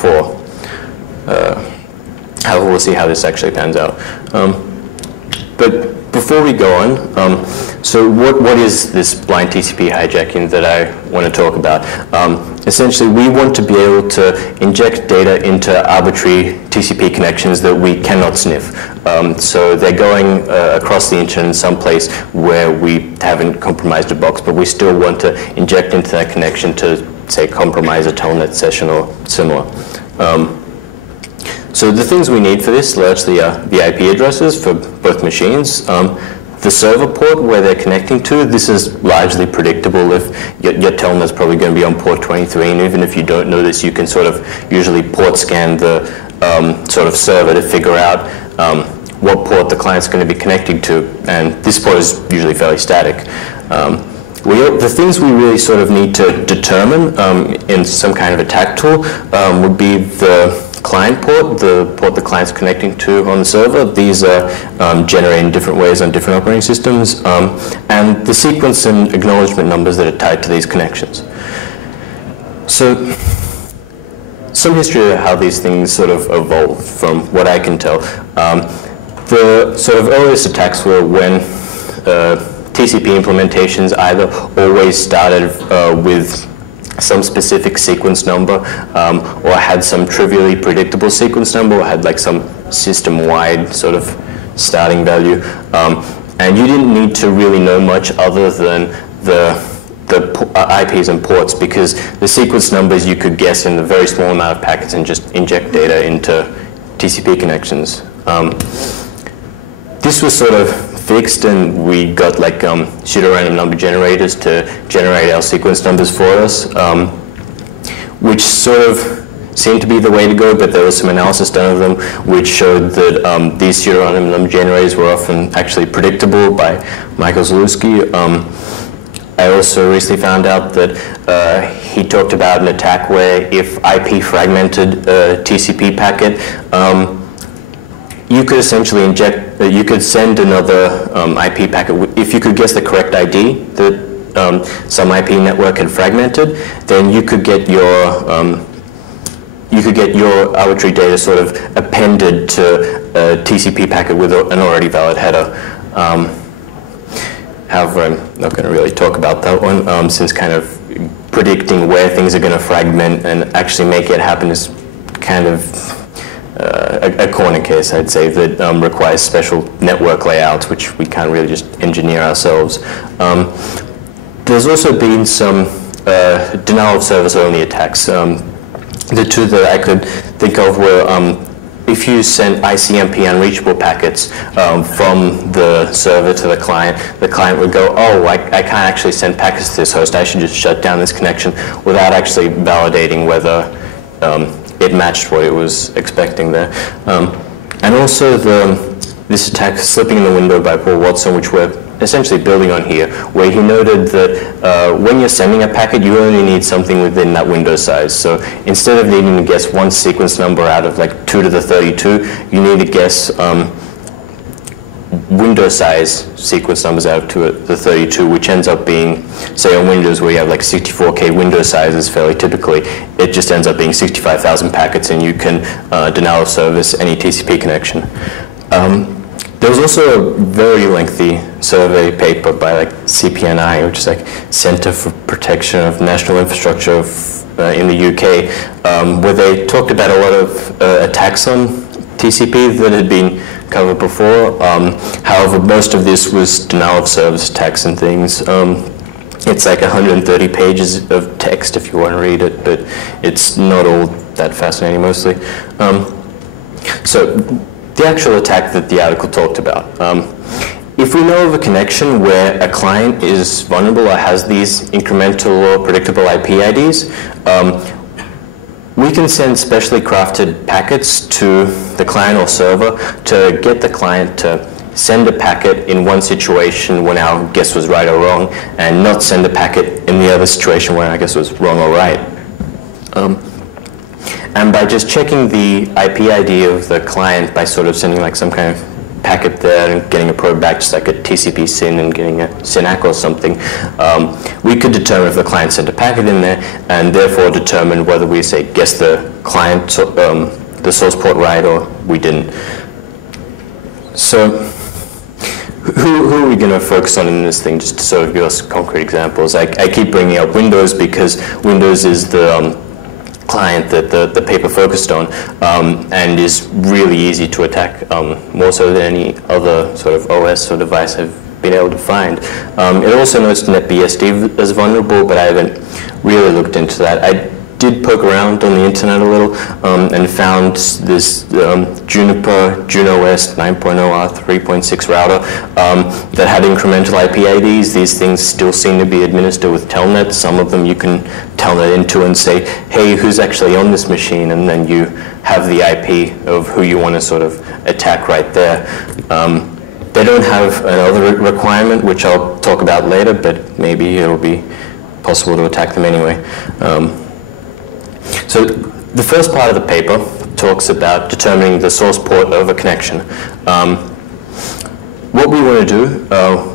before. However, we'll see how this actually pans out. But before we go on, so what is this blind TCP hijacking that I want to talk about? Essentially, we want to be able to inject data into arbitrary TCP connections that we cannot sniff. So they're going across the internet in some place where we haven't compromised a box, but we still want to inject into that connection to, say, compromise a telnet session or similar. So the things we need for this largely are the IP addresses for both machines, the server port where they're connecting to. This is largely predictable if your telnet's probably going to be on port 23, and even if you don't know this, you can sort of usually port scan the sort of server to figure out what port the client's going to be connecting to, and this port is usually fairly static. The things we really sort of need to determine in some kind of attack tool would be the client port, the port the client's connecting to on the server. These are generated in different ways on different operating systems, and the sequence and acknowledgement numbers that are tied to these connections. So, some history of how these things sort of evolved from what I can tell. The sort of earliest attacks were when TCP implementations either always started with some specific sequence number, or had some trivially predictable sequence number, or had like some system-wide sort of starting value. And you didn't need to really know much other than the IPs and ports, because the sequence numbers you could guess in a very small amount of packets and just inject data into TCP connections. This was sort of fixed, and we got like pseudo-random number generators to generate our sequence numbers for us, which sort of seemed to be the way to go, but there was some analysis done of them which showed that these pseudo-random number generators were often actually predictable by Michael Zalewski. I also recently found out that he talked about an attack where if IP fragmented a TCP packet, you could essentially inject, you could send another IP packet. If you could guess the correct ID that some IP network had fragmented, then you could get your arbitrary data sort of appended to a TCP packet with an already valid header. However, I'm not going to really talk about that one, since kind of predicting where things are going to fragment and actually make it happen is kind of a corner case, I'd say, that requires special network layouts, which we can't really just engineer ourselves. There's also been some denial of service only attacks. The two that I could think of were if you sent ICMP unreachable packets from the server to the client would go, oh, I can't actually send packets to this host, I should just shut down this connection, without actually validating whether it matched what it was expecting there. And also this attack, Slipping in the Window by Paul Watson, which we're essentially building on here, where he noted that when you're sending a packet, you only need something within that window size. So instead of needing to guess one sequence number out of like 2 to the 32, you need to guess window size sequence numbers out of 2 to the 32, which ends up being, say on Windows where you have like 64K window sizes fairly typically, it just ends up being 65,000 packets, and you can denial of service any TCP connection. There was also a very lengthy survey paper by like CPNI, which is like Center for Protection of National Infrastructure in the UK, where they talked about a lot of attacks on TCP that had been covered before. However, most of this was denial of service attacks and things. It's like 130 pages of text if you want to read it, but it's not all that fascinating mostly. So the actual attack that the article talked about. If we know of a connection where a client is vulnerable or has these incremental or predictable IP IDs, we can send specially crafted packets to the client or server to get the client to send a packet in one situation when our guess was right or wrong, and not send a packet in the other situation when our guess was wrong or right. And by just checking the IP ID of the client by sort of sending like some kind of packet there and getting a probe back, just like a TCP SYN and getting a SYN-ACK or something, we could determine if the client sent a packet in there, and therefore determine whether we say guess the client, the source port right, or we didn't. So who are we going to focus on in this thing, just to sort of give us concrete examples? I keep bringing up Windows because Windows is the client that the paper focused on, and is really easy to attack, more so than any other sort of OS or device I've been able to find. It also notes NetBSD as vulnerable, but I haven't really looked into that. I did poke around on the internet a little, and found this Juniper JunoOS 9.0R 3.6 router that had incremental IP IDs. These things still seem to be administered with Telnet. Some of them you can Telnet into and say, hey, who's actually on this machine? And then you have the IP of who you want to sort of attack right there. They don't have another requirement, which I'll talk about later, but maybe it'll be possible to attack them anyway. So the first part of the paper talks about determining the source port of a connection. What we want to do,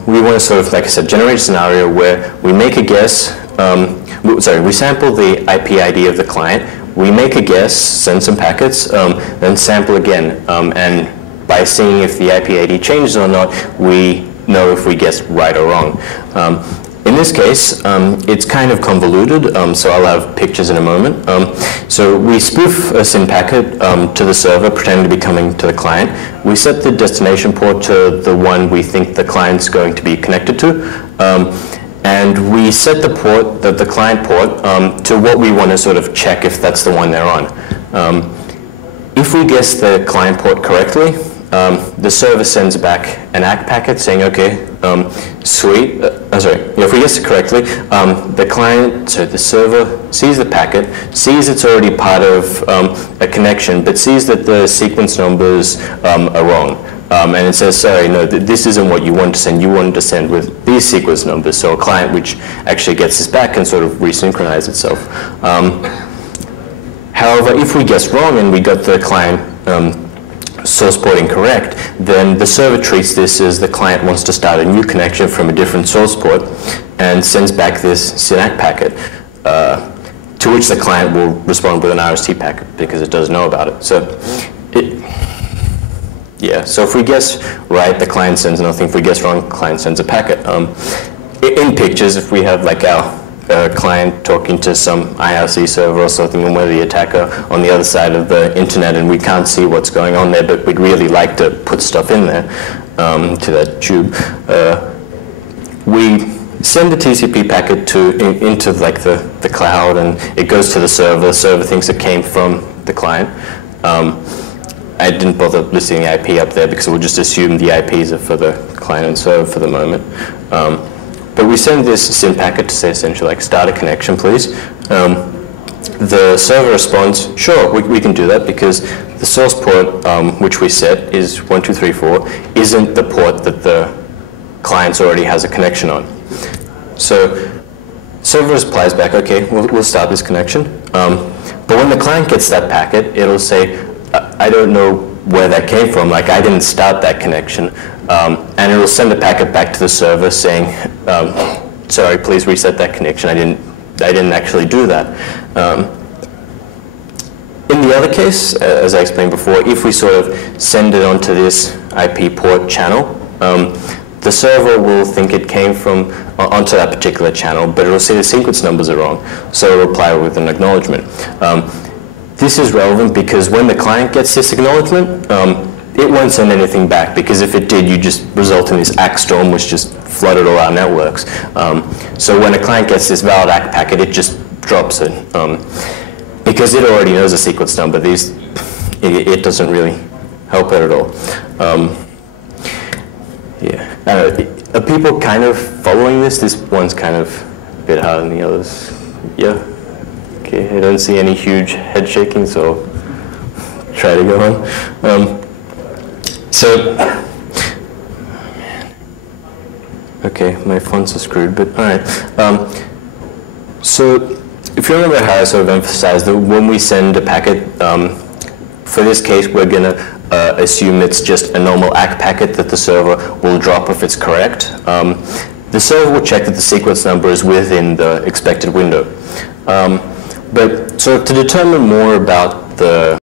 we want to sort of, like I said, generate a scenario where we make a guess, we sample the IP ID of the client, we make a guess, send some packets, then sample again, and by seeing if the IP ID changes or not, we know if we guessed right or wrong. In this case, it's kind of convoluted, so I'll have pictures in a moment. So we spoof a SYN packet to the server, pretending to be coming to the client. We set the destination port to the one we think the client's going to be connected to. And we set the port, the client port, to what we want to sort of check if that's the one they're on. If we guess the client port correctly, the server sends back an ACK packet saying, okay, sweet, if we guess it correctly, the server sees the packet, sees it's already part of a connection, but sees that the sequence numbers are wrong. And it says, sorry, no, this isn't what you want to send. You wanted to send with these sequence numbers. So a client which actually gets this back can sort of resynchronize itself. However, if we guess wrong and we got the client source port incorrect, then the server treats this as the client wants to start a new connection from a different source port and sends back this SYN-ACK packet, to which the client will respond with an RST packet because it does know about it. So, so if we guess right, the client sends nothing. If we guess wrong, the client sends a packet. In pictures, if we have like our client talking to some IRC server or something, and we're the attacker on the other side of the internet and we can't see what's going on there, but we'd really like to put stuff in there to that tube. We send a TCP packet into like the cloud, and it goes to the server. The server thinks it came from the client. I didn't bother listing the IP up there because we'll just assume the IPs are for the client and server for the moment. But we send this SYN packet to say essentially like start a connection, please. The server responds, sure, we can do that because the source port which we set is 1234 isn't the port that the client already has a connection on. So server replies back, okay, we'll start this connection. But when the client gets that packet, it'll say, I don't know where that came from, like I didn't start that connection. And it will send a packet back to the server saying, sorry, please reset that connection. I didn't actually do that. In the other case, as I explained before, if we sort of send it onto this IP port channel, the server will think it came from onto that particular channel, but it will say the sequence numbers are wrong. So it will reply with an acknowledgement. This is relevant because when the client gets this acknowledgement, it won't send anything back, because if it did, you just result in this ACK storm which just flooded all our networks. So when a client gets this valid ACK packet, it just drops it. Because it already knows the sequence number, it doesn't really help it at all. Are people kind of following this? This one's kind of a bit harder than the others. Yeah? Okay, I don't see any huge head shaking, so try to go on. Okay, my fonts are screwed, but all right. So if you remember how I sort of emphasized that when we send a packet, for this case, we're going to assume it's just a normal ACK packet that the server will drop if it's correct. The server will check that the sequence number is within the expected window. But so to determine more about the